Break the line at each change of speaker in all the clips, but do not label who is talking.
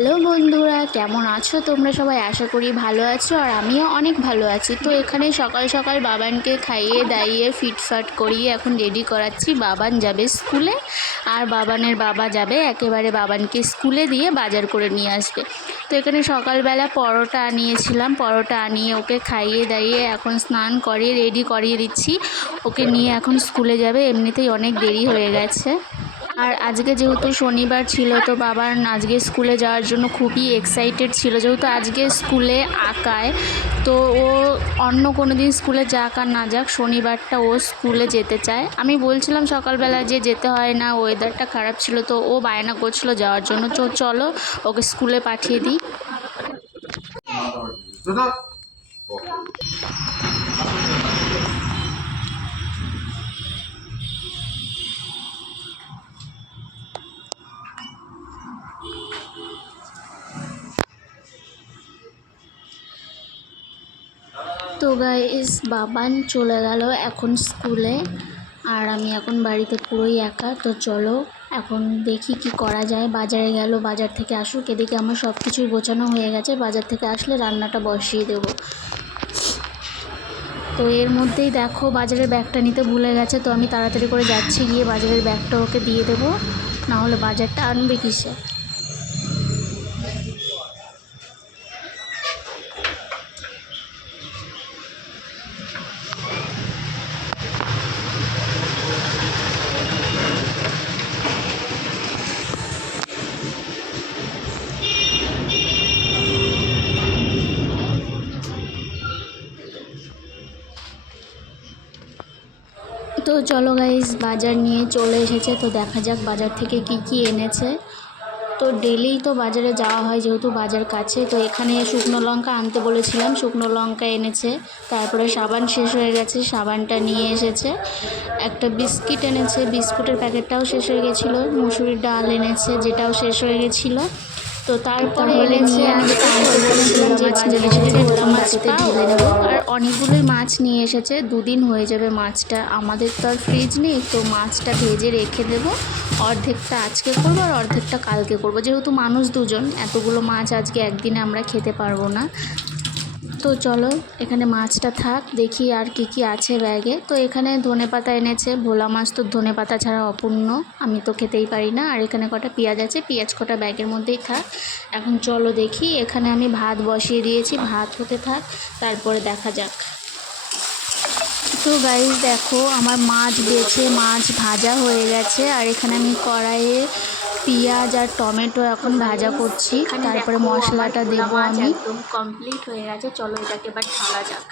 Hello বন্ধুরা, কেমন আছো? তোমরা সবাই আশা করি ভালো আছো আর আমিও অনেক ভালো আছি। তো এখানে সকাল সকাল বাবানকে খাইয়ে দাইয়ে ফিটফাট করিয়ে এখন রেডি করাচ্ছি। বাবান যাবে স্কুলে আর বাবানের বাবা যাবে একেবারে বাবানকে স্কুলে দিয়ে বাজার করে নিয়ে আসবে। তো এখানে সকালবেলা পরোটা আনিয়েছিলাম। পরোটা আনিয়ে ওকে খাইয়ে দাইয়ে এখন স্নান করিয়ে, রেডি করিয়ে দিচ্ছি। ওকে নিয়ে এখন স্কুলে যাবে। এমনিতেই অনেক দেরি হয়ে গেছে। আর আজকে যেহেতু শনিবার ছিল, তো বাবার আজকে স্কুলে যাওয়ার জন্য খুবই এক্সাইটেড ছিল। যেহেতু আজকে স্কুলে আঁকায়, তো ও অন্য কোনো দিন স্কুলে যাক আর না যাক, শনিবারটা ও স্কুলে যেতে চায়। আমি বলছিলাম সকালবেলা যে যেতে হয় না ওয়েদারটা খারাপ ছিল, তো ও বায়না করছিল যাওয়ার জন্য। তো চলো, ওকে স্কুলে পাঠিয়ে দিই।
দাদা।
তো গাইস বাবান চলে গেল এখন স্কুলে আর আমি এখন বাড়িতে পুরোই একা, তো চলো এখন দেখি কি করা যায়। বাজারে গেল, বাজার থেকে আসুক, এদিকে আমার সব কিছুই গোছানো হয়ে গেছে। বাজার থেকে আসলে রান্নাটা বসিয়ে দেব। তো এর মধ্যেই দেখো, বাজারের ব্যাগটা নিতে ভুলে গেছে, তো আমি তাড়াতাড়ি করে যাচ্ছি গিয়ে বাজারের ব্যাগটা ওকে দিয়ে দেবো। না হলে বাজারটা আনবে কিসে? তো চলো গাইজ বাজার নিয়ে চলে এসেছে। তো দেখা যাক বাজার থেকে কি কি এনেছে। তো ডেলিই তো বাজারে যাওয়া হয় যেহেতু বাজার কাছে, তো এখানে শুকনো লঙ্কা আনতে বলেছিলাম। শুকনো লঙ্কা এনেছে, তারপরে সাবান শেষ হয়ে গেছে, সাবানটা নিয়ে এসেছে। একটা বিস্কিট এনেছে, বিস্কুটের প্যাকেটটাও শেষ হয়ে গেছিল। মুসুরির ডাল এনেছে, যেটাও শেষ হয়ে গেছিল। তো তারপরে এনেছি আমি যে বাজারে ভোলা ঢেলে নেব আর অনেকগুলোই মাছ নিয়ে এসেছে দুদিন হয়ে যাবে মাছটা। আমাদের তো আর ফ্রিজ নেই তো মাছটা ভেজে রেখে দেবো। অর্ধেকটা আজকে করব আর অর্ধেকটা কালকে করব। যেহেতু মানুষ দুজন এতগুলো মাছ আজকে একদিনে আমরা খেতে পারব না। তো চলো, এখানে মাছটা থাক, দেখি আর কি কি আছে ব্যাগে। তো এখানে ধনে পাতা এনেছে, ভোলা মাছ তো ধনে পাতা ছাড়া অপূর্ণ। আমি তো খেতেই পারি না, আর এখানে কটা পেঁয়াজ আছে, পেঁয়াজ কটা ব্যাগের মধ্যেই থাক। এখন চলো দেখি, এখানে আমি ভাত বসিয়ে দিয়েছি, ভাত হতে থাক, তারপরে দেখা যাক। তো গাইজ দেখো, আমার মাছ বেছে, মাছ ভাজা হয়ে গেছে, আর এখানে আমি কড়াইয়ে পেঁয়াজ আর টমেটো এখন ভাজা করছি। তারপরে মশলাটা দেবো আমি। একদম কমপ্লিট হয়ে গেছে। চলো এটাকে এবার ঢালা যাক।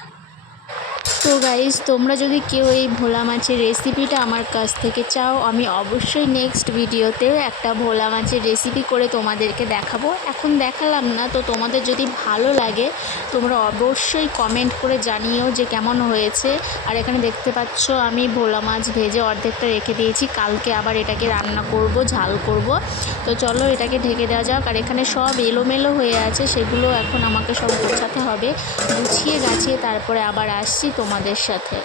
তো গাইজ তোমরা যদি কেউ এই ভোলা মাছের রেসিপিটা আমার কাছ থেকে চাও, আমি অবশ্যই নেক্সট ভিডিওতে একটা ভোলা মাছের রেসিপি করে তোমাদেরকে দেখাবো। এখন দেখালাম না, তো তোমাদের যদি ভালো লাগে, তোমরা অবশ্যই কমেন্ট করে জানিও যে কেমন হয়েছে। আর এখানে দেখতে পাচ্ছ, আমি ভোলা মাছ ভেজে অর্ধেকটা রেখে দিয়েছি, কালকে আবার এটাকে রান্না করব, ঝাল করব। তো চলো এটাকে ঢেকে দেওয়া যাক, আর এখানে সব এলোমেলো হয়ে আছে, সেগুলো এখন আমাকে সব গোছাতে হবে। গুছিয়ে গাছিয়ে তারপরে আবার আসছি তোমাদের সাথে।